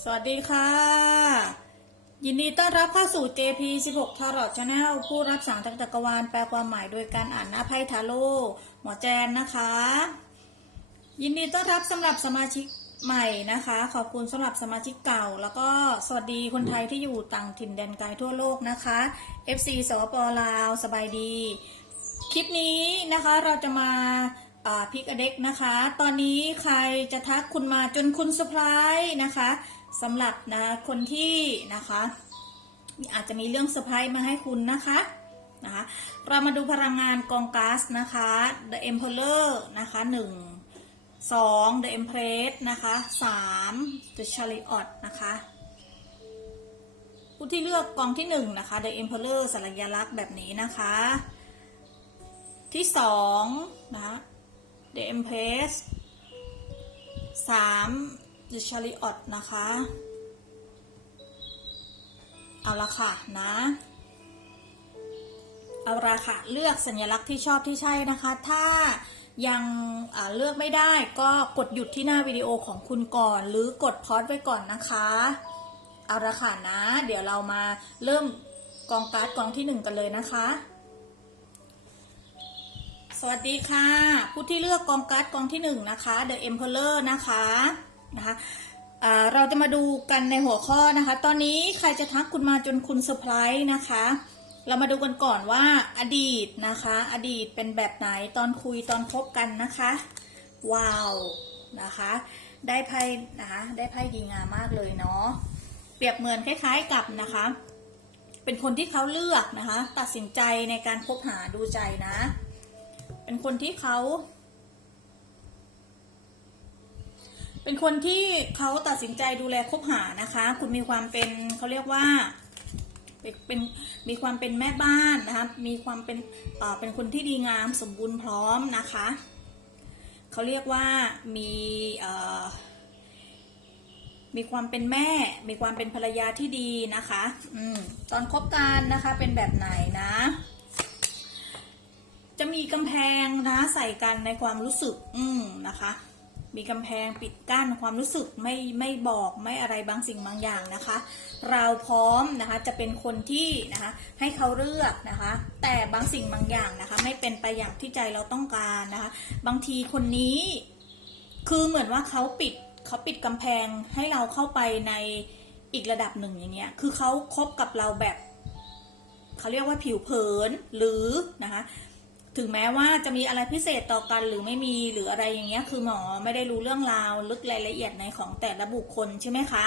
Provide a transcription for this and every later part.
สวัสดีค่ะ ยินดีต้อนรับเข้าสู่ JP 16 t a r o t Channel ผู้รับสั่งทางจักรวาลแปลความหมายโดยการอ่านหน้าไพ่ทาโร่หมอแจนนะคะ ยินดีต้อนรับสำหรับสมาชิกใหม่นะคะ ขอบคุณสำหรับสมาชิกเก่า แล้วก็สวัสดีคนไทยที่อยู่ต่างถิ่นแดนไกลทั่วโลกนะคะ FC สปปลาว สบายดี คลิปนี้นะคะเราจะมาพิกอเด็กนะคะ ตอนนี้ใครจะทักคุณมาจนคุณเซอร์ไพรส์นะคะ สำหรับนะคนที่นะคะอาจจะมีเรื่องเซอร์ไพรส์มาให้คุณนะคะนะคะเรามาดูพลังงานกองก๊าซนะคะ The Emperor นะคะหนึ่งสอง The Empress นะคะสาม The Chariot นะคะผู้ที่เลือกกองที่หนึ่งนะคะ The Emperor สัญลักษณ์แบบนี้นะคะ ที่สองนะ The Empress สาม The Chariot นะคะ เอาละค่ะนะ เอาละค่ะ เลือกสัญลักษณ์ที่ชอบที่ใช่นะคะ ถ้ายังเลือกไม่ได้ก็กดหยุดที่หน้าวิดีโอของคุณก่อน หรือกดพอสไว้ก่อนนะคะ เอาละค่ะนะ เดี๋ยวเรามาเริ่มกองการ์ดกองที่หนึ่งกันเลยนะคะ สวัสดีค่ะ ผู้ที่เลือกกองการ์ดกองที่หนึ่งนะคะ The Emperor นะคะ นะคะเราจะมาดูกันในหัวข้อนะคะ ตอนนี้ใครจะทักคุณมาจนคุณเซอร์ไพรส์นะคะ เรามาดูกันก่อนว่าอดีตนะคะ อดีตเป็นแบบไหนตอนคุยตอนคบกันนะคะ ว้าวนะคะ ได้ไพ่นะคะได้ไพ่ดีงามมากเลยเนาะเปรียบเหมือนคล้าย ๆกับนะคะ เป็นคนที่เขาเลือกนะคะ ตัดสินใจในการคบหาดูใจนะ เป็นคนที่เขา เป็นคนที่เขาตัดสินใจดูแลคบหานะคะ คุณมีความเป็นเขาเรียกว่าเป็นมีความเป็นแม่บ้านนะคะมีความเป็นเป็นคนที่ดีงามสมบูรณ์พร้อมนะคะเขาเรียกว่ามีมีความเป็นแม่ มีความเป็นภรรยาที่ดีนะคะอืมตอนคบกันนะคะเป็นแบบไหนนะ จะมีกำแพงนะใส่กันในความรู้สึก อืมนะคะ มีกำแพงปิดกั้นความรู้สึกไม่ไม่บอกไม่อะไรบางสิ่งบางอย่างนะคะ เราพร้อมนะคะจะเป็นคนที่นะคะให้เขาเลือกนะคะ แต่บางสิ่งบางอย่างนะคะ ไม่เป็นไปอย่างที่ใจเราต้องการนะคะ บางทีคนนี้ คือเหมือนว่าเขาปิดเขาปิดกำแพงให้เราเข้าไปในอีกระดับหนึ่งอย่างเงี้ย คือเขาคบกับเราแบบเขาเรียกว่าผิวเผินหรือนะคะ ถึงแม้ว่าจะมีอะไรพิเศษต่อกันหรือไม่มีหรืออะไรอย่างเงี้ย คือหมอไม่ได้รู้เรื่องราวลึกรายละเอียดในของแต่ละบุคคลใช่ไหมคะ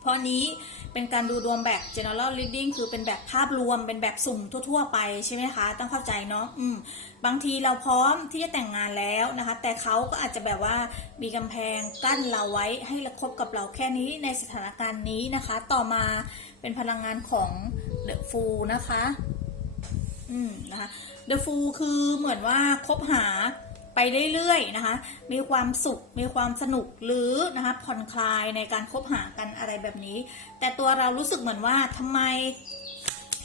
เพราะนี้เป็นการดูดวงแบบ general reading คือเป็นแบบภาพรวมเป็นแบบสุ่มทั่ว ๆ ไปใช่ไหมคะ ต้องเข้าใจเนาะอืมบางทีเราพร้อมที่จะแต่งงานแล้วนะคะ แต่เขาก็อาจจะแบบว่ามีกำแพงกั้นเราไว้ให้คบกับเราแค่นี้ในสถานการณ์นี้นะคะ ต่อมาเป็นพลังงานของ the fool นะคะ อืมนะคะ The Fool คือเหมือนว่าคบหาไปเรื่อยๆนะคะ มีความสุข มีความสนุกหรือนะคะผ่อนคลายในการคบหากันอะไรแบบนี้ แต่ตัวเรารู้สึกเหมือนว่าทำไม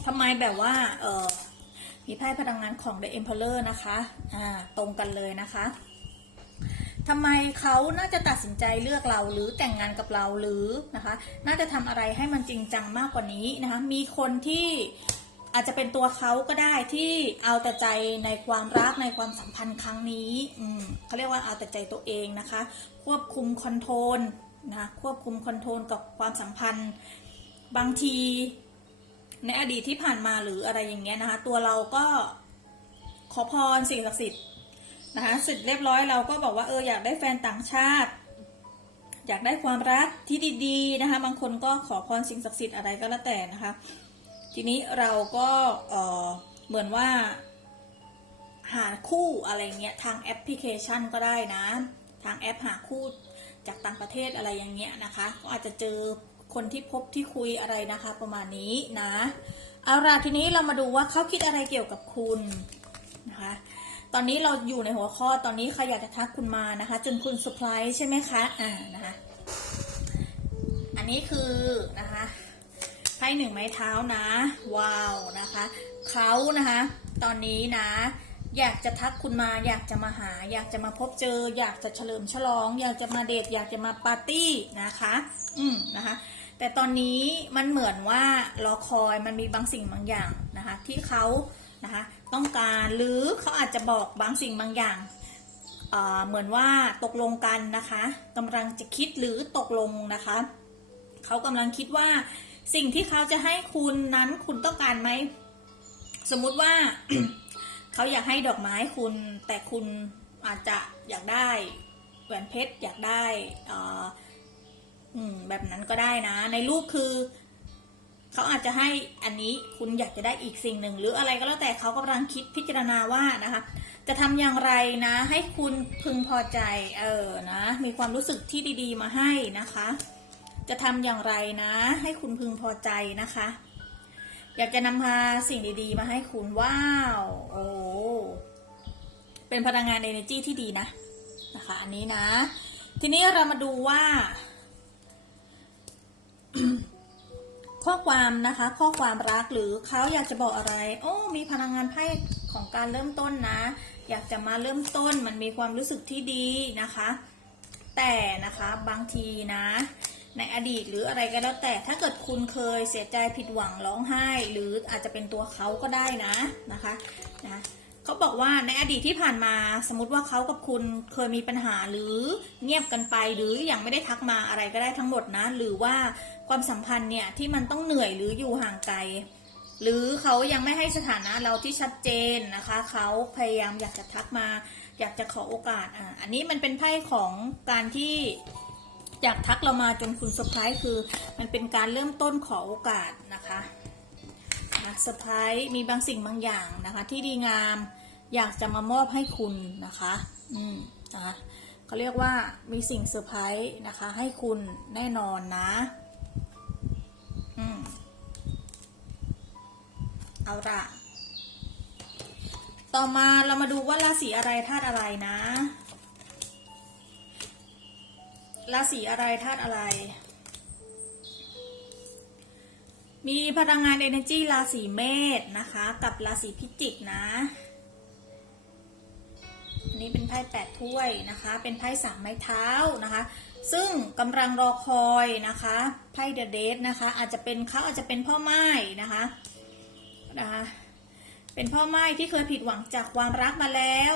ทำไมแบบว่าเออมีไพ่พลังงานของ The Emperor นะคะอ่าตรงกันเลยนะคะทำไมเขาน่าจะตัดสินใจเลือกเราหรือแต่งงานกับเราหรือนะคะ น่าจะทำอะไรให้มันจริงจังมากกว่านี้นะคะ มีคนที่ อาจจะเป็นตัวเขาก็ได้ที่เอาแต่ใจในความรักในความสัมพันธ์ครั้งนี้อเขาเรียกว่าเอาแต่ใจตัวเองนะคะ ควบคุมคอนโทรลนะควบคุมคอนโทรลกับความสัมพันธ์ บางที ในอดีตที่ผ่านมาหรืออะไรอย่างเงี้ยนะคะ ตัวเราก็ขอพรสิ่งศักดิ์สิทธิ์นะคะเสร็จเรียบร้อยเราก็บอกว่าเอออยากได้แฟนต่างชาติ อยากได้ความรักที่ดีๆนะคะ บางคนก็ขอพรสิ่งศักดิ์สิทธิ์อะไรก็แล้วแต่นะคะ ทีนี้เราก็เหมือนว่า หาคู่อะไรเงี้ยทางแอปพลิเคชันก็ได้นะ ทางแอปหาคู่จากต่างประเทศอะไรอย่างเงี้ยนะคะ ก็อาจจะเจอคนที่พบที่คุยอะไรนะคะ ประมาณนี้นะเอาล่ะทีนี้เรามาดูว่าเขาคิดอะไรเกี่ยวกับคุณนะคะ ตอนนี้เราอยู่ในหัวข้อตอนนี้ใครอยากจะทักคุณมานะคะ จนคุณเซอร์ไพรส์ใช่ไหมคะอ่านะคะ อันนี้คือนะคะ ไพ่หนึ่งไม้เท้านะ ว้าวนะคะเขานะคะ ตอนนี้นะ อยากจะทักคุณมา อยากจะมาหา อยากจะมาพบเจอ อยากจะเฉลิมฉลอง อยากจะมาเดทอยากจะมาปาร์ตี้นะคะ อืมนะคะ แต่ตอนนี้มันเหมือนว่ารอคอยมันมีบางสิ่งบางอย่างนะคะ ที่เขานะคะต้องการหรือเขาอาจจะบอกบางสิ่งบางอย่างเอ่อเหมือนว่าตกลงกันนะคะกำลังจะคิดหรือตกลงนะคะเขากำลังคิดว่า สิ่งที่เขาจะให้คุณนั้นคุณต้องการไหม สมมุติว่า เขาอยากให้ดอกไม้คุณ แต่คุณอาจจะอยากได้แหวนเพชรอยากได้อ่ออืมแบบนั้นก็ได้นะ ในรูปคือ เขาอาจจะให้อันนี้คุณอยากจะได้อีกสิ่งหนึ่ง หรืออะไรก็แล้วแต่เขากำลังคิดพิจารณาว่านะคะ จะทำอย่างไรนะ ให้คุณพึงพอใจ เออนะ มีความรู้สึกที่ดี ๆ มาให้นะคะ จะทำอย่างไรนะ ให้คุณพึงพอใจนะคะ อยากจะนำพาสิ่งดีๆ มาให้คุณว้าว โอ้เป็นพลังงาน energy ที่ดีนะนะคะ อันนี้นะ ทีนี้เรามาดูว่า ข้อความนะคะ ข้อความรักหรือเขาอยากจะบอกอะไร โอ้ มีพลังงานไพ่ของการเริ่มต้นนะ อยากจะมาเริ่มต้นมันมีความรู้สึกที่ดีนะคะ แต่นะคะบางทีนะ ในอดีตหรืออะไรก็แล้วแต่ถ้าเกิดคุณเคยเสียใจผิดหวังร้องไห้ หรืออาจจะเป็นตัวเขาก็ได้นะนะคะนะเขาบอกว่าในอดีตที่ผ่านมาสมมติว่าเขากับคุณเคยมีปัญหาหรือเงียบกันไปหรือยังไม่ได้ทักมาอะไรก็ได้ทั้งหมดนะ หรือว่าความสัมพันธ์เนี่ยที่มันต้องเหนื่อยหรืออยู่ห่างไกลหรือเขายังไม่ให้สถานะเราที่ชัดเจนนะคะ เขาพยายามอยากจะทักมา อยากจะขอโอกาสอ่าอันนี้มันเป็นไพ่ของการที่ อยากทักเรามาจนคุณเซอร์ไพรส์คือ มันเป็นการเริ่มต้นขอโอกาสนะคะนะเซอร์ไพรส์มีบางสิ่งบางอย่างนะคะ ที่ดีงามอยากจะมามอบให้คุณนะคะ อืมนะคะเขาเรียกว่ามีสิ่งเซอร์ไพรส์นะคะ ให้คุณแน่นอนนะอืมเอาละต่อมาเรามาดูว่าราศีอะไรธาตุอะไรนะ ราศีอะไรธาตุอะไร มีพลังงาน energy ราศีเมษนะคะ กับราศีพิจิกนะอันนี้เป็นไพ่แปดถ้วยนะคะ เป็นไพ่สามไม้เท้านะคะ ซึ่งกำลังรอคอยนะคะไพ่เดอะเดทนะคะ อาจจะเป็นเขาอาจจะเป็นพ่อไม้นะคะนะคะเป็นพ่อไม้ที่เคยผิดหวังจากความรักมาแล้ว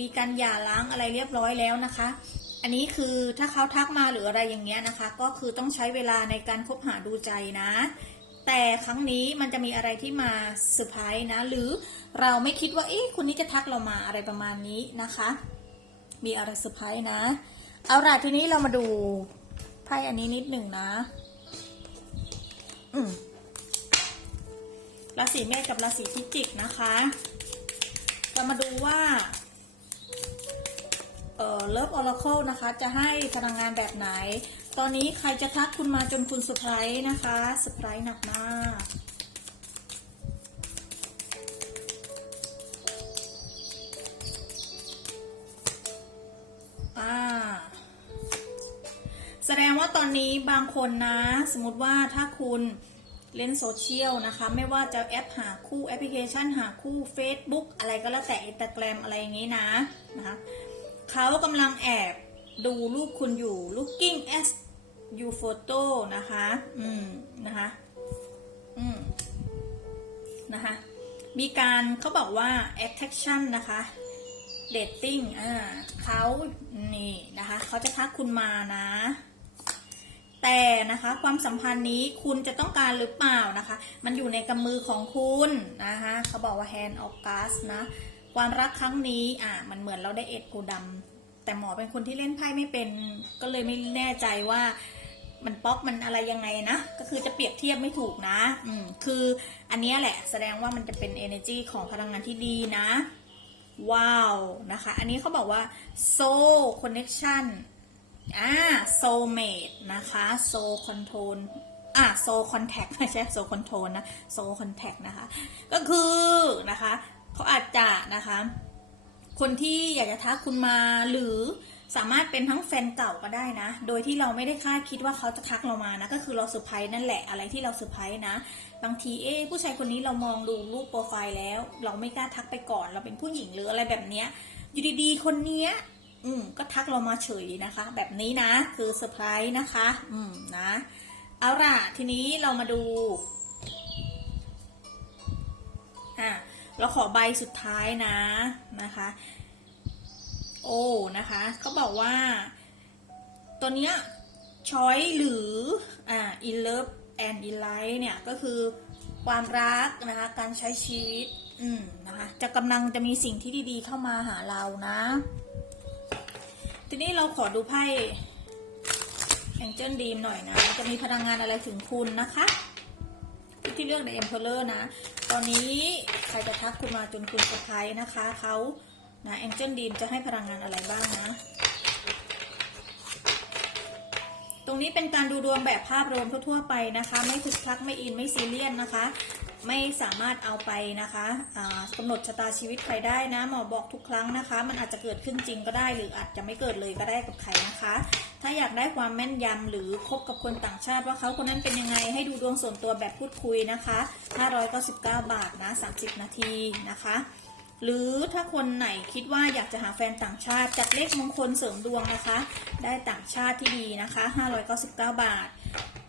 มีการหย่าร้างอะไรเรียบร้อยแล้วนะคะ อันนี้คือถ้าเขาทักมาหรืออะไรอย่างเงี้ยนะคะ ก็คือต้องใช้เวลาในการคบหาดูใจนะ แต่ครั้งนี้มันจะมีอะไรที่มาเซอร์ไพรส์นะ หรือเราไม่คิดว่าเอ๊ะคนนี้จะทักเรามาอะไรประมาณนี้นะคะ มีอะไรเซอร์ไพรส์นะ เอาล่ะทีนี้เรามาดูไพ่อันนี้นิดหนึ่งนะ อืมราศีเมษกับราศีพิจิกนะคะ เรามาดูว่า เอ่อเลิฟออร์เคิลนะคะ จะให้พลังงานแบบไหน ตอนนี้ใครจะทักคุณมาจนคุณเซอร์ไพรส์นะคะเซอร์ไพรส์หนักมากอ่าแสดงว่าตอนนี้บางคนนะ สมมติว่าถ้าคุณเล่นโซเชียลนะคะ ไม่ว่าจะแอปหาคู่แอปพลิเคชันหาคู่ Facebook อะไรก็แล้วแต่อินสตาแกรมอะไรอย่างนี้นะนะคะ เขากำลังแอบดูรูปคุณอยู่ looking at you photo นะคะ อืม นะคะ อืม นะคะ มีการเขาบอกว่า attraction นะคะ dating อ่าเขานี่นะคะ เขาจะทักคุณมานะ แต่นะคะ ความสัมพันธ์นี้คุณจะต้องการหรือเปล่านะคะ มันอยู่ในกำมือของคุณนะคะ เขาบอกว่า hand of cards นะ ความรักครั้งนี้อะมันเหมือนเราได้เอ็ดโพธิ์ดำแต่หมอเป็นคนที่เล่นไพ่ไม่เป็น ก็เลยไม่แน่ใจว่ามันป๊อกมันอะไรยังไงนะ ก็คือจะเปรียบเทียบไม่ถูกนะ อืม คืออันนี้แหละ แสดงว่ามันจะเป็น energy ของพลังงานที่ดีนะ ว้าว นะคะ อันนี้เขาบอกว่า soul connection อ่า soulmate นะคะ soul control อะ soul contact ไม่ใช่ soul control นะ soul contact นะคะ ก็คือนะคะ เขาอาจจะนะคะ คนที่อยากจะทักคุณมาหรือสามารถเป็นทั้งแฟนเก่าก็ได้นะ โดยที่เราไม่ได้คาดคิดว่าเขาจะทักเรามานะ ก็คือเราเซอร์ไพรส์นั่นแหละ อะไรที่เราเซอร์ไพรส์นะ บางทีเอ๊ะผู้ชายคนนี้เรามองดูรูปโปรไฟล์แล้ว เราไม่กล้าทักไปก่อน เราเป็นผู้หญิงหรืออะไรแบบเนี้ย อยู่ดีๆ คนเนี้ย อืม ก็ทักเรามาเฉยนะคะ แบบนี้นะ คือเซอร์ไพรส์นะคะ อืม นะ เอาล่ะ ทีนี้เรามาดู อะ เราขอใบสุดท้ายนะนะคะโอ้นะคะเขาบอกว่า ตัวเนี้ยช้อยหรืออ่า in love and in life เนี่ย ก็คือความรักนะคะ การใช้ชีวิต อืมนะคะ จะกำลังจะมีสิ่งที่ดีๆเข้ามาหาเรานะ ทีนี้เราขอดูไพ่แองเจิลดีมหน่อยนะ จะมีพลังงานอะไรถึงคุณนะคะ ผู้ที่เลือกในเทอร์เลอร์นะ ตอนนี้ใครจะทักคุณมาจนคุณเซอร์ไพรส์นะคะเขานะแองเจิลดีมจะให้พลังงานอะไรบ้างนะ ตรงนี้เป็นการดูดวงแบบภาพรวมทั่วๆไปนะคะ ไม่คึกทักไม่อินไม่ซีเรียสนะคะ ไม่สามารถเอาไปนะคะอ่ากำหนดชะตาชีวิตใครได้นะหมอบอกทุกครั้งนะคะ มันอาจจะเกิดขึ้นจริงก็ได้ หรืออาจจะไม่เกิดเลยก็ได้กับใครนะคะ ถ้าอยากได้ความแม่นยำหรือคบกับคนต่างชาติว่าเขาคนนั้นเป็นยังไงให้ดูดวงส่วนตัวแบบพูดคุยนะคะ599 บาทนะ30 นาทีนะคะหรือถ้าคนไหนคิดว่าอยากจะหาแฟนต่างชาติจัดเลขมงคลเสริมดวงนะคะ ได้ต่างชาติที่ดีนะคะ 599 บาท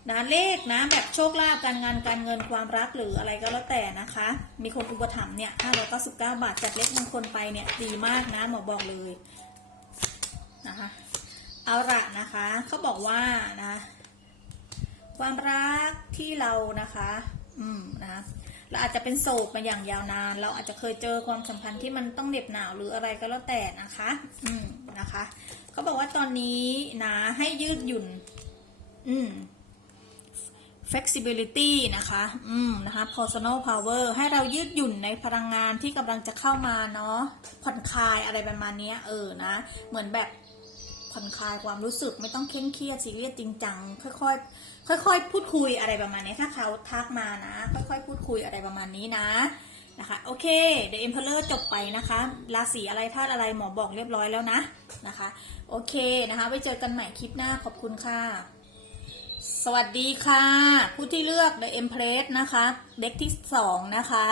นะเลขนะแบบโชคลาภการงานการเงินความรักหรืออะไรก็แล้วแต่นะคะ มีคนอุปถัมภ์เนี่ย599 บาทจัดเลขมงคลไปเนี่ยดีมากนะหมอบอกเลยนะคะเอาละนะคะเขาบอกว่านะความรักที่เรานะคะ อืมนะคะเราอาจจะเป็นโสดมาอย่างยาวนาน เราอาจจะเคยเจอความสัมพันธ์ที่มันต้องเหน็บหนาวหรืออะไรก็แล้วแต่นะคะ อืมนะคะเขาบอกว่าตอนนี้นะให้ยืดหยุ่น อืม flexibility นะคะ อืม นะคะ personal power ให้เรายืดหยุ่นในพลังงานที่กำลังจะเข้ามาเนาะ ผ่อนคลายอะไรประมาณนี้เออ นะ เหมือนแบบผ่อนคลายความรู้สึกไม่ต้องเคร่งเครียดซีเรียสจริงจังค่อยๆ ค่อยๆ พูดคุยอะไรประมาณนี้ถ้าเขาทักมานะ ค่อยๆ พูดคุยอะไรประมาณนี้นะนะคะโอเค The Emperor จบไปนะคะ ราศีอะไรธาตุอะไรหมอบอกเรียบร้อยแล้วนะนะคะ โอเคนะคะ ไว้เจอกันใหม่คลิปหน้าขอบคุณค่ะ สวัสดีค่ะ ผู้ที่เลือก The Empress นะคะ เด็กที่2นะคะ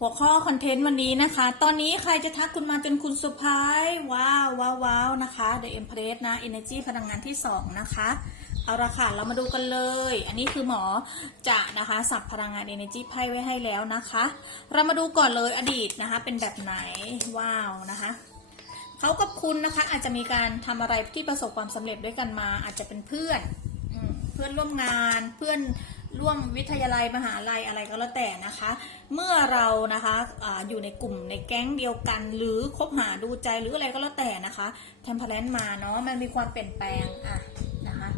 หัวข้อคอนเทนต์วันนี้นะคะ ตอนนี้ใครจะทักคุณมาจนคุณเซอร์ไพรส์ว้าวว้าวว้าวนะคะ The Empress นะ Energy พลังงานที่2นะคะเอาละค่ะ เรามาดูกันเลย อันนี้คือหมอจะนะคะ สับพลังงาน Energy ไพ่ไว้ให้แล้วนะคะ เรามาดูก่อนเลยอดีตนะคะ เป็นแบบไหน ว้าวนะคะ เขากับคุณนะคะ อาจจะมีการทำอะไรที่ประสบความสำเร็จด้วยกันมา อาจจะเป็นเพื่อนอเพื่อนร่วมงานเพื่อนร่วมวิทยาลัยมหาลัยอะไรก็แล้วแต่นะคะ เมื่อเรานะคะอาอยู่ในกลุ่มในแก๊งเดียวกัน หรือคบหาดูใจหรืออะไรก็แล้วแต่นะคะเทมเพลนมาเนาะมันมีความเปลี่ยนแปลงอะนะคะ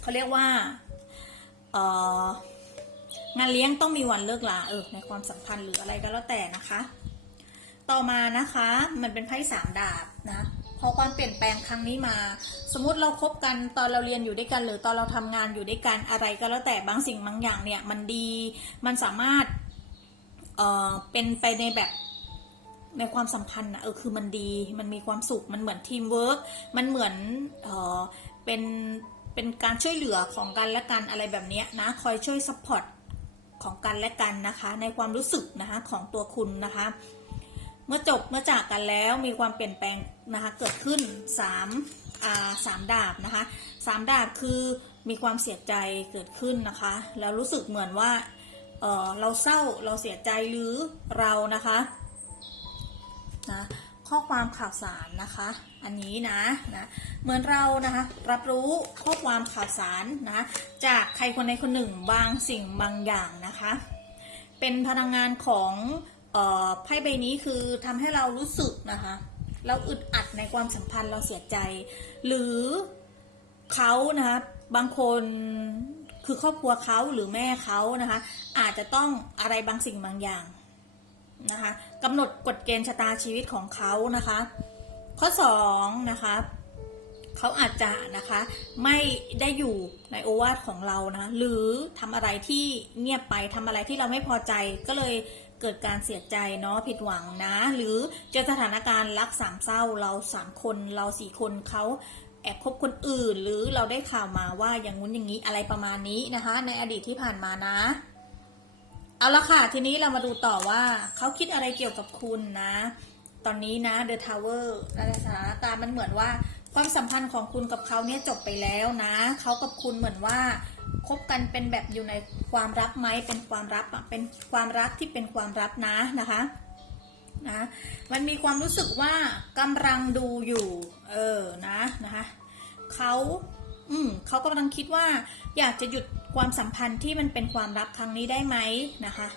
เขาเรียกว่าเอองานเลี้ยงต้องมีวันเลิกลาเออในความสัมพันธ์หรืออะไรก็แล้วแต่นะคะ ต่อมานะคะมันเป็นไพ่สามดาบนะพอความเปลี่ยนแปลงครั้งนี้มา สมมติเราคบกันตอนเราเรียนอยู่ด้วยกัน หรือตอนเราทำงานอยู่ด้วยกันอะไรก็แล้วแต่บางสิ่งบางอย่างเนี่ยมันดีมันสามารถเอ่อเป็นไปในแบบในความสัมพันธ์นะเออคือมันดีมันมีความสุขมันเหมือนทีมเวิร์กมันเหมือนเออเป็นเป็นการช่วยเหลือของกันและกันอะไรแบบนี้นะคอยช่วยซัพพอร์ตของกันและกันนะคะ ในความรู้สึกนะคะของตัวคุณนะคะ มื่อจบเมื่อจากกันแล้วมีความเปลี่ยนแปลงนะคะเกิดขึ้น3อ่าสามดาบนะคะสามดาบคือมีความเสียใจเกิดขึ้นนะคะ แล้วรู้สึกเหมือนว่าเออเราเศร้าเราเสียใจหรือเรานะคะนะข้อความข่าวสารนะคะ อันนี้นะนะเหมือนเรานะคะรับรู้ข้อความข่าวสารนะจากใครคนใดคนหนึ่งบางสิ่งบางอย่างนะคะ เป็นพลังงานของ ไพ่ใบนี้คือทำให้เรารู้สึกนะคะ เราอึดอัดในความสัมพันธ์เราเสียใจ หรือเขานะคะบางคนคือครอบครัวเขาหรือแม่เขานะคะ อาจจะต้องอะไรบางสิ่งบางอย่างนะคะกำหนดกฎเกณฑ์ชะตาชีวิตของเขานะคะ ข้อ2นะคะเขาอาจจะนะคะไม่ได้อยู่ในโอวาทของเรานะ หรือทำอะไรที่เงียบไปทำอะไรที่เราไม่พอใจก็เลย เกิดการเสียใจเนาะผิดหวังนะ หรือเจอสถานการณ์รักสามเศร้าเราสามคนเราสี่คนเขาแอบคบคนอื่น หรือเราได้ข่าวมาว่าอย่างงู้นอย่างนี้อะไรประมาณนี้นะคะ ในอดีตที่ผ่านมานะเอาละค่ะ ทีนี้เรามาดูต่อว่าเขาคิดอะไรเกี่ยวกับคุณนะ ตอนนี้นะ The Tower สถานการณ์มันเหมือนว่าความสัมพันธ์ของคุณกับเขาเนี่ยจบไปแล้วนะ เขากับคุณเหมือนว่า คบกันเป็นแบบอยู่ในความรักไหมเป็นความรักอะเป็นความรักที่เป็นความรักนะนะคะนะมันมีความรู้สึกว่ากำลังดูอยู่ เออนะนะคะเขาอืมเขากำลังคิดว่าอยากจะหยุดความสัมพันธ์ที่มันเป็นความรักครั้งนี้ได้ไหมนะคะ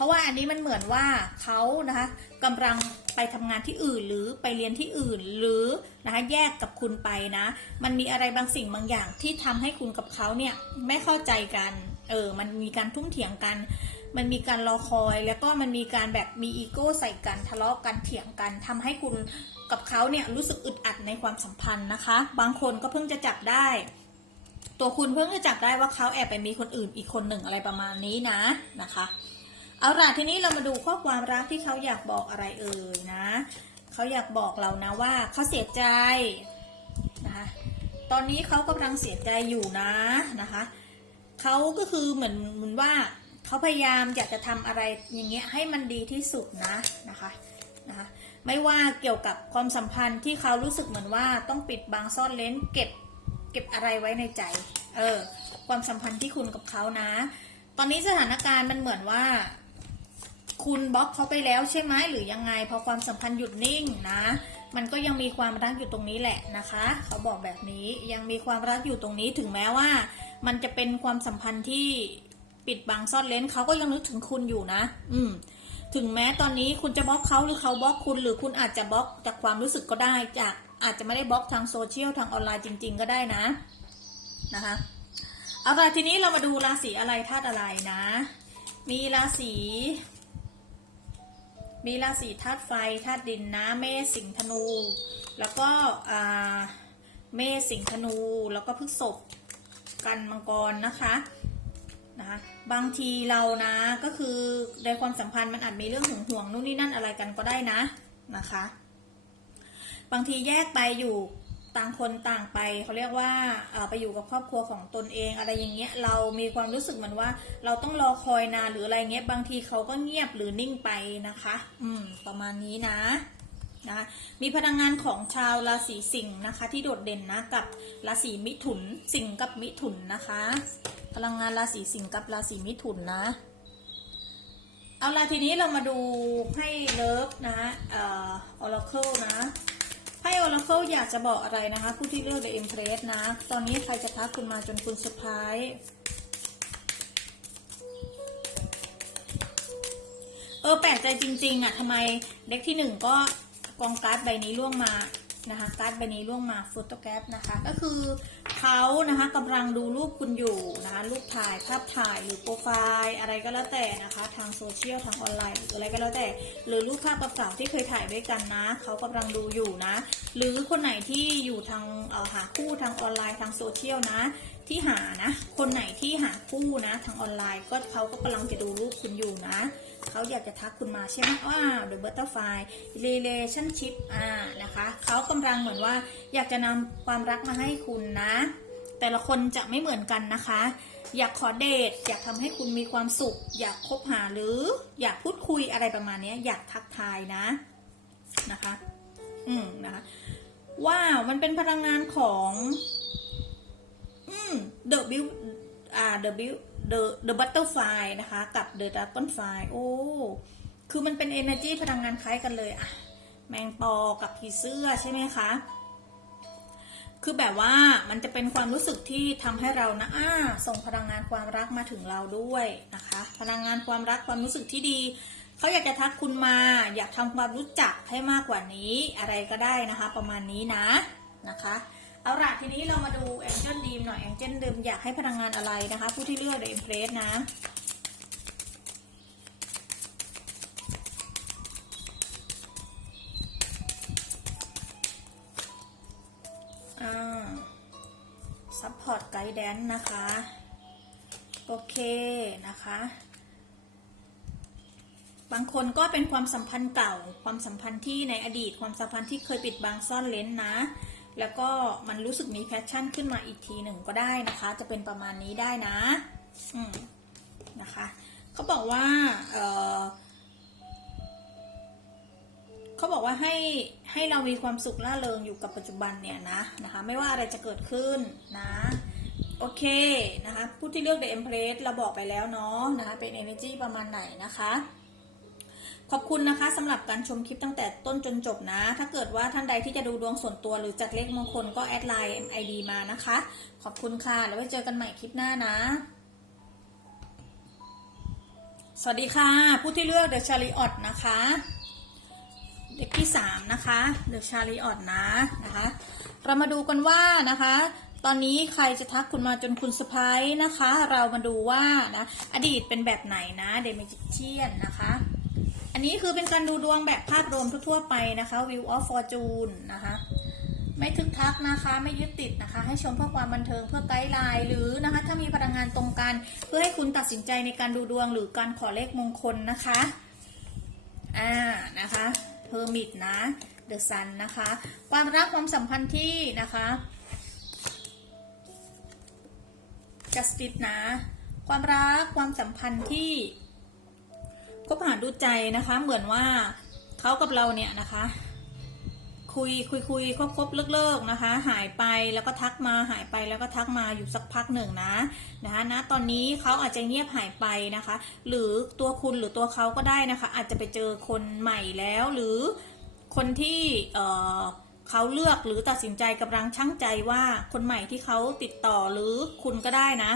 ราะว่าอันนี้มันเหมือนว่าเขานะคะกำลังไปทำงานที่อื่นหรือไปเรียนที่อื่นหรือนะคะแยกกับคุณไปนะ มันมีอะไรบางสิ่งบางอย่างที่ทำให้คุณกับเขาเนี่ยไม่เข้าใจกันเออมันมีการทุ่มเถียงกัน มันมีการรอคอย แล้วก็มันมีการแบบมีอีโก้ใส่กันทะเลาะกันเถียงกันทำให้คุณกับเขาเนี่ยรู้สึกอึดอัดในความสัมพันธ์นะคะ บางคนก็เพิ่งจะจับได้ ตัวคุณเพิ่งจะจับได้ว่าเขาแอบไปมีคนอื่นอีกคนหนึ่งอะไรประมาณนี้นะนะคะ เอาล่ะทีนี้เรามาดูข้อความรักที่เขาอยากบอกอะไรเอ่ยนะ เขาอยากบอกเรานะว่าเขาเสียใจนะคะตอนนี้เขากำลังเสียใจอยู่นะนะคะเขาก็คือเหมือนเหมือนว่าเขาพยายามอยากจะทำอะไรอย่างเงี้ยให้มันดีที่สุดนะนะคะนะคะไม่ว่าเกี่ยวกับความสัมพันธ์ที่เขารู้สึกเหมือนว่าต้องปิดบังซ่อนเล้นเก็บเก็บอะไรไว้ในใจ เออ ความสัมพันธ์ที่คุณกับเขานะ ตอนนี้สถานการณ์มันเหมือนว่า คุณบล็อกเขาไปแล้วใช่ไหมหรือยังไง พอความสัมพันธ์หยุดนิ่งนะ มันก็ยังมีความรักอยู่ตรงนี้แหละนะคะ เขาบอกแบบนี้ยังมีความรักอยู่ตรงนี้ถึงแม้ว่า มันจะเป็นความสัมพันธ์ที่ปิดบังซ่อนเลนเขาก็ยังนึกถึงคุณอยู่นะ อืมถึงแม้ตอนนี้คุณจะบล็อกเขาหรือเขาบล็อกคุณ หรือคุณอาจจะบล็อกจากความรู้สึกก็ได้จากอาจจะไม่ได้บล็อกทางโซเชียลทางออนไลน์จริง ๆ ก็ได้นะนะคะเอาล่ะทีนี้เรามาดูราศีอะไรธาตุอะไรนะ มีราศี มีราศีธาตุไฟธาตุดินนะเมษสิงธนู แล้วก็เมษสิงธนูแล้วก็พฤษภกันมังกรนะคะนะคะบางทีเรานะก็คือในความสัมพันธ์มันอาจมีเรื่องหึงหวงนู่นนี่นั่นอะไรกันก็ได้นะนะคะ บางทีแยกไปอยู่ ต่างคนต่างไปเขาเรียกว่าไปอยู่กับครอบครัวของตนเอง อะไรอย่างเงี้ยเรามีความรู้สึกเหมือนว่า เราต้องรอคอยนานหรืออะไรเงี้ยบางทีเขาก็เงียบหรือนิ่งไปนะคะ อืม ประมาณนี้นะนะมีพลังงานของชาวราศีสิงห์นะคะ ที่โดดเด่นนะกับราศีมิถุนสิงห์กับมิถุนนะคะ พลังงานราศีสิงห์กับราศีมิถุนนะเอาละทีนี้เรามาดูให้เลิฟนะเอ่อ Oracle นะ ให้ Oracle อยากจะบอกอะไรนะคะ ผู้ที่เลือก The Empress นะ ตอนนี้ใครจะทักคุณมาจนคุณเซอร์ไพรส์เออแปลกใจจริง ๆอะทำไมเด็กที่หนึ่งก็กองการ์ดใบนี้ล่วงมา นะคะการ์ดใบนี้ล่วงมาโฟโตแกรฟนะคะ ก็คือเขานะคะกำลังดูรูปคุณอยู่นะคะรูปถ่ายภาพถ่ายหรือโปรไฟล์อะไรก็แล้วแต่นะคะ ทางโซเชียลทางออนไลน์หรืออะไรก็แล้วแต่ หรือรูปภาพเก่าๆที่เคยถ่ายด้วยกันนะเขากำลังดูอยู่นะ หรือคนไหนที่อยู่ทางเอ่อหาคู่ทางออนไลน์ทางโซเชียลนะ ที่หานะ คนไหนที่หาคู่นะ ทางออนไลน์ก็เขาก็กำลังจะดูรูปคุณอยู่นะเขาอยากจะทักคุณมาใช่ไหมว้าว The Butterfly Relationship อ่านะคะเขากำลังเหมือนว่าอยากจะนำความรักมาให้คุณนะ แต่ละคนจะไม่เหมือนกันนะคะ อยากขอเดทอยากทำให้คุณมีความสุข อยากคบหาหรืออยากพูดคุยอะไรประมาณนี้อยากทักทายนะนะคะ อืมนะคะว้าวมันเป็นพลังงานของ อืม The Bill อ่า The Bill The The Butterfly นะคะ กับ The Dragonfly โอ้ คือมันเป็น energy พลังงานคล้ายกันเลยอะแมงปอกับผีเสื้อใช่ไหมคะ คือแบบว่ามันจะเป็นความรู้สึกที่ทำให้เรานะอ่าส่งพลังงานความรักมาถึงเราด้วยนะคะ พลังงานความรักความรู้สึกที่ดีเขาอยากจะทักคุณมา อยากทำความรู้จักให้มากกว่านี้อะไรก็ได้นะคะ ประมาณนี้นะนะคะ เอาล่ะทีนี้เรามาดูแองเจิลดีมหน่อยแองเจิลดีมอยากให้พลังงานอะไรนะคะ ผู้ที่เลือกเดอะเอ็มเพรสนะอ่าซัพพอร์ตไกด์แดนนะคะ โอเคนะคะ บางคนก็เป็นความสัมพันธ์เก่า ความสัมพันธ์ที่ในอดีต ความสัมพันธ์ที่เคยปิดบังซ่อนเลนนะ แล้วก็มันรู้สึกมีแพชชั่นขึ้นมาอีกทีหนึ่งก็ได้นะคะ จะเป็นประมาณนี้ได้นะอืมนะคะเขาบอกว่าเออเขาบอกว่าให้ให้เรามีความสุขล่าเริงอยู่กับปัจจุบันเนี่ยนะนะคะไม่ว่าอะไรจะเกิดขึ้นนะโอเคนะคะผู้ที่เลือก The Empress เราบอกไปแล้วเนาะนะคะเป็น energy ประมาณไหนนะคะ ขอบคุณนะคะสำหรับการชมคลิปตั้งแต่ต้นจนจบนะ ถ้าเกิดว่าท่านใดที่จะดูดวงส่วนตัวหรือจัดเลขมงคลก็แอดไลน์ MID มานะคะ ขอบคุณค่ะ แล้วไว้เจอกันใหม่คลิปหน้านะ สวัสดีค่ะ ผู้ที่เลือก The Chariot นะคะ เด็กที่ 3 นะคะ The Chariot นะนะคะ เรามาดูกันว่านะคะตอนนี้ใครจะทักคุณมาจนคุณสไปนะคะ เรามาดูว่านะอดีตเป็นแบบไหนนะเดมิจิเชียนนะคะ นนี้คือเป็นการดูดวงแบบภาพรวมทั่วๆไปนะคะ View of Fortune นะคะ ไม่ทึกทักนะคะ ไม่ยึดติดนะคะ ให้ชมเพื่อความบันเทิงเพื่อไกด์ไลน์หรือนะคะ ถ้ามีพลังงานตรงกัน เพื่อให้คุณตัดสินใจในการดูดวงหรือการขอเลขมงคลนะคะ อ่า นะคะเพอร์มิดนะเดอะซันนะคะ ความรักความสัมพันธ์ที่นะคะ justice นะ ความรักความสัมพันธ์ที่ คบหาดูใจนะคะ เหมือนว่าเขากับเราเนี่ยนะคะ คุยคุยคุยคบคบเลิกเลิกนะคะ หายไปแล้วก็ทักมาหายไปแล้วก็ทักมาอยู่สักพักหนึ่งนะนะคะณตอนนี้เขาอาจจะเงียบหายไปนะคะ หรือตัวคุณหรือตัวเขาก็ได้นะคะ อาจจะไปเจอคนใหม่แล้ว หรือคนที่เอ่อเขาเลือกหรือตัดสินใจกำลังชั่งใจว่าคนใหม่ที่เขาติดต่อหรือคุณก็ได้นะ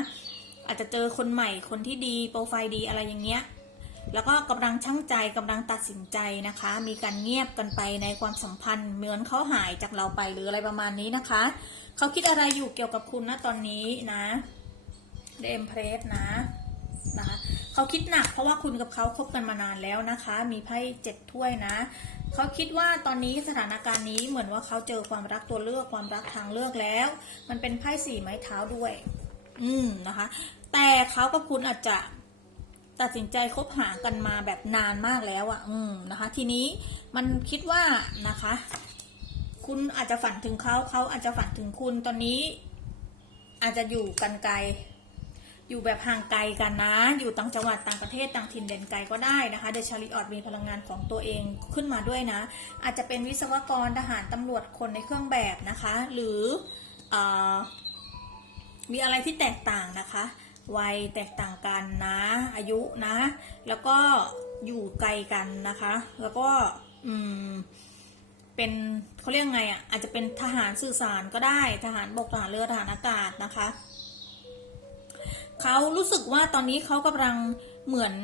อาจจะเจอคนใหม่คนที่ดีโปรไฟล์ดีอะไรอย่างเงี้ย แล้วก็กำลังชั่งใจกำลังตัดสินใจนะคะ มีการเงียบกันไปในความสัมพันธ์ เหมือนเขาหายจากเราไปหรืออะไรประมาณนี้นะคะ เขาคิดอะไรอยู่เกี่ยวกับคุณนะตอนนี้นะเดมเพรสนะนะคะเขาคิดหนักเพราะว่าคุณกับเขาคบกันมานานแล้วนะคะ มีไพ่เจ็ดถ้วยนะเขาคิดว่าตอนนี้สถานการณ์นี้เหมือนว่าเขาเจอความรักตัวเลือกความรักทางเลือกแล้ว มันเป็นไพ่สี่ไม้เท้าด้วย อืมนะคะ แต่เขากับคุณอาจจะ ตัดสินใจคบหากันมาแบบนานมากแล้วอะ่ะ อืมนะคะ ทีนี้มันคิดว่านะคะ คุณอาจจะฝันถึงเขาเขาอาจจะฝันถึงคุณตอนนี้ อาจจะอยู่กันไกล อยู่แบบห่างไกลกันนะ อยู่ต่างจังหวัดต่างประเทศต่างถิ่นเด่นไกลก็ได้นะคะเดชาริออดมีพลังงานของตัวเองขึ้นมาด้วยนะ อาจจะเป็นวิศวกรทหารตำรวจคนในเครื่องแบบนะคะ หรืออมีอะไรที่แตกต่างนะคะ วัยแตกต่างกันนะ อายุนะ แล้วก็อยู่ไกลกันนะคะ แล้วก็อืมเป็นเขาเรียกไงอะอาจจะเป็นทหารสื่อสารก็ได้ทหารบกทหารเรือทหารอากาศนะคะเขารู้สึกว่าตอนนี้เขากำลังเหมือน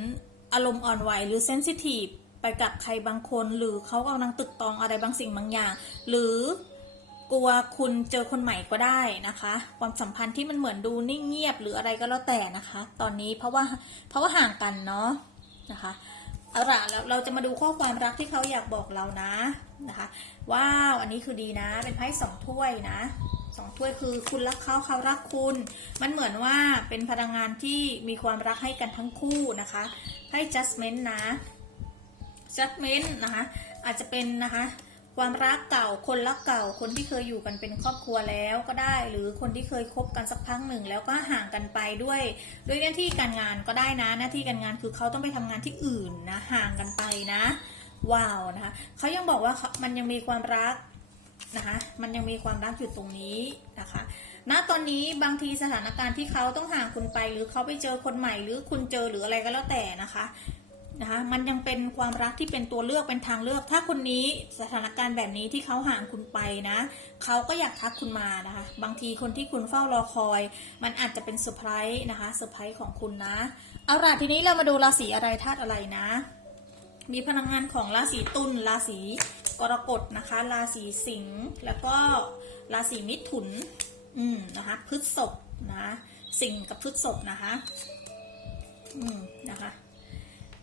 อารมณ์อ่อนไหวหรือเซนซิทีฟไปกับใครบางคน หรือเขากำลังตึกตองอะไรบางสิ่งบางอย่าง หรือ กลัวคุณเจอคนใหม่ก็ได้นะคะ ความสัมพันธ์ที่มันเหมือนดูนิ่งเงียบหรืออะไรก็แล้วแต่นะคะ ตอนนี้เพราะว่าเพราะว่าห่างกันเนาะนะคะเอาละแล้วเราจะมาดูข้อความรักที่เขาอยากบอกเรานะนะคะ ว้าวอันนี้คือดีนะ เป็นไพ่สองถ้วยนะสองถ้วยคือคุณรักเขาเขารักคุณ มันเหมือนว่าเป็นพลังงานที่มีความรักให้กันทั้งคู่นะคะไพ่ judgment นะ judgment นะคะ อาจจะเป็นนะคะ ความรักเก่าคนรักเก่า คนที่เคยอยู่กันเป็นครอบครัวแล้วก็ได้ หรือคนที่เคยคบกันสักพักหนึ่งแล้วก็ห่างกันไปด้วย ด้วยหน้าที่การงานก็ได้นะ หน้าที่การงานคือเขาต้องไปทำงานที่อื่นนะห่างกันไปนะว้าวนะคะเขายังบอกว่าเขามันยังมีความรักนะคะมันยังมีความรักอยู่ตรงนี้นะคะณตอนนี้บางทีสถานการณ์ที่เขาต้องห่างคุณไป หรือเขาไปเจอคนใหม่หรือคุณเจอหรืออะไรก็แล้วแต่นะคะ นะคะมันยังเป็นความรักที่เป็นตัวเลือกเป็นทางเลือก ถ้าคนนี้สถานการณ์แบบนี้ที่เขาห่างคุณไปนะเขาก็อยากทักคุณมานะคะ บางทีคนที่คุณเฝ้ารอคอย มันอาจจะเป็นเซอร์ไพรส์นะคะเซอร์ไพรส์ของคุณนะเอาล่ะทีนี้เรามาดูราศีอะไรธาตุอะไรนะ มีพลังงานของราศีตุลราศีกรกฎนะคะ ราศีสิงห์แล้วก็ราศีมิถุนอืมนะคะพฤษภนะสิงห์กับพฤษภนะคะ อืมนะคะ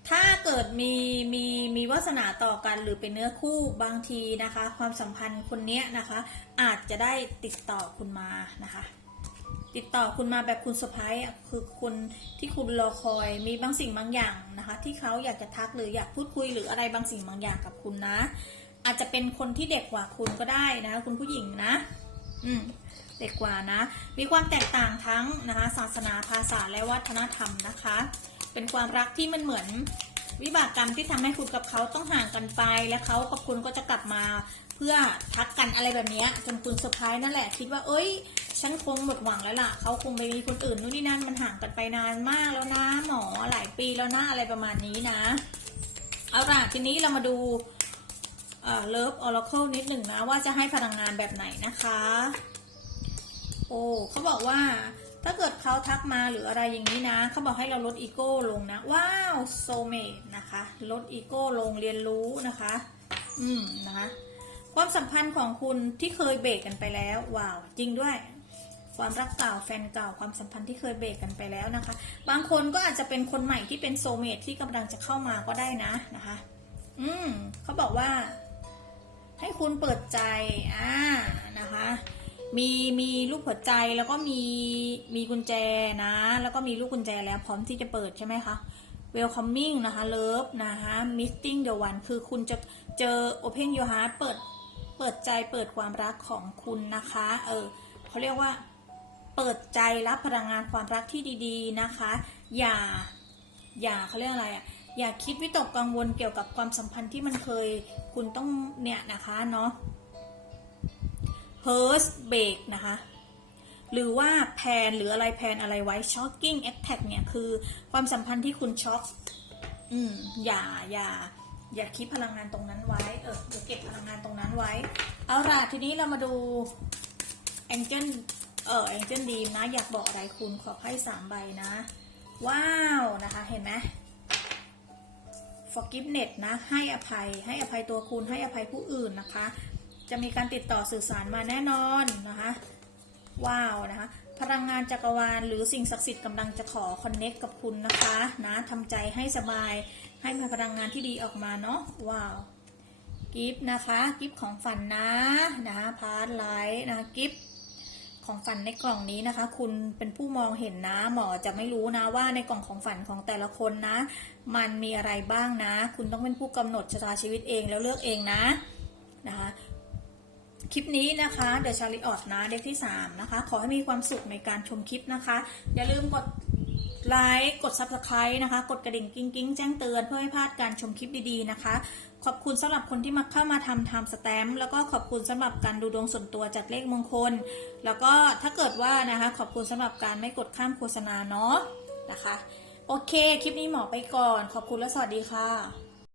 ถ้าเกิดมีมีมีวาสนาต่อกันหรือเป็นเนื้อคู่บางทีนะคะ ความสัมพันธ์คนเนี้ยนะคะ อาจจะได้ติดต่อคุณมานะคะ ติดต่อคุณมาแบบคุณเซอร์ไพรส์คือคุณที่คุณรอคอยมีบางสิ่งบางอย่างนะคะ ที่เขาอยากจะทักหรืออยากพูดคุยหรืออะไรบางสิ่งบางอย่างกับคุณนะ อาจจะเป็นคนที่เด็กกว่าคุณก็ได้นะคะคุณผู้หญิงนะ อืมเด็กกว่านะ มีความแตกต่างทั้งนะคะศาสนาภาษาและวัฒนธรรมนะคะ เป็นความรักที่มันเหมือนวิบากกรรมที่ทำให้คุณกับเขาต้องห่างกันไป และเขากับคุณก็จะกลับมาเพื่อทักกันอะไรแบบนี้จนคุณเซอร์ไพรส์นั่นแหละ คิดว่าเอ้ย ฉันคงหมดหวังแล้วล่ะ เขาคงไปมีคนอื่นนู่นนี่นั่นมันห่างกันไปนานมากแล้วนะหมอหลายปีแล้วนะอะไรประมาณนี้นะ เอาล่ะทีนี้เรามาดูเลิฟออร์เคิลนิดหนึ่งนะ ว่าจะให้พลังงานแบบไหนนะคะ โอ้เขาบอกว่า ถ้าเกิดเขาทักมาหรืออะไรอย่างนี้นะเขาบอกให้เราลดอีโก้ลงนะ ว้าวโซเมตนะคะ ลดอีโก้ลงเรียนรู้นะคะ อืมนะคะ ความสัมพันธ์ของคุณที่เคยเบรกกันไปแล้วว้าวจริงด้วย ความรักเก่าแฟนเก่าความสัมพันธ์ที่เคยเบรกกันไปแล้วนะคะ บางคนก็อาจจะเป็นคนใหม่ที่เป็นโซเมตที่กำลังจะเข้ามาก็ได้นะนะคะ อืมเขาบอกว่า ให้คุณเปิดใจอ่านะคะ มีมีลูกหัวใจแล้วก็มีมีกุญแจนะ แล้วก็มีลูกกุญแจแล้วพร้อมที่จะเปิดใช่ไหมคะ welcoming นะคะ love นะคะ meeting the one คือคุณจะเจอ open your heart เปิดเปิดใจเปิดความรักของคุณนะคะ เออเขาเรียกว่า เปิดใจรับพลังงานความรักที่ดีๆนะคะ อย่า อย่าเขาเรียกอะไรอะอย่าคิดวิตกกังวลเกี่ยวกับความสัมพันธ์ที่มันเคยคุณต้องเนี่ยนะคะเนาะ h u r s b r e a k นะคะ หรือว่าแพนหรืออะไรแพนอะไรไว้ shocking attack เนี่ย คือความสัมพันธ์ที่คุณช็อกอืมอย่าอย่าอย่าคิดพลังงานตรงนั้นไว้ เอออย่าเก็บพลังงานตรงนั้นไว้ เอาล่ะทีนี้เรามาดู Angel เออ Angel ดีมนะ อยากบอกอะไรคุณขอไพ่สามใบนะ ว้าวนะคะเห็นไหม forgiveness นะ ให้อภัย ให้อภัยตัวคุณ ให้อภัยผู้อื่นนะคะ จะมีการติดต่อสื่อสารมาแน่นอนนะคะว้าวนะคะพลังงานจักรวาลหรือสิ่งศักดิ์สิทธิ์กำลังจะขอคอนเน็กกับคุณนะคะนะทำใจให้สบายให้มีพลังงานที่ดีออกมาเนาะว้าวกิฟต์นะคะกิฟต์ของฝันนะนะคะพาร์ทไลท์นะคะกิฟต์ของฝันในกล่องนี้นะคะ คุณเป็นผู้มองเห็นนะหมอจะไม่รู้นะว่าในกล่องของฝันของแต่ละคนนะ มันมีอะไรบ้างนะ คุณต้องเป็นผู้กำหนดชะตาชีวิตเองแล้วเลือกเองนะนะคะ คลิปนี้นะคะ The Chariot นะเด็กที่ 3 นะคะ ขอให้มีความสุขในการชมคลิปนะคะ อย่าลืมกดไลค์กด Subscribe นะคะ กดกระดิ่งกิ้งกิ้งแจ้งเตือนเพื่อให้พลาดการชมคลิปดีๆนะคะ ขอบคุณสำหรับคนที่มาเข้ามาทำทำสแตมป์แล้วก็ขอบคุณสำหรับการดูดวงส่วนตัวจากเลขมงคล แล้วก็ถ้าเกิดว่านะคะ ขอบคุณสำหรับการไม่กดข้ามโฆษณาเนาะนะคะ โอเค คลิปนี้หมอไปก่อน ขอบคุณและสวัสดีค่ะ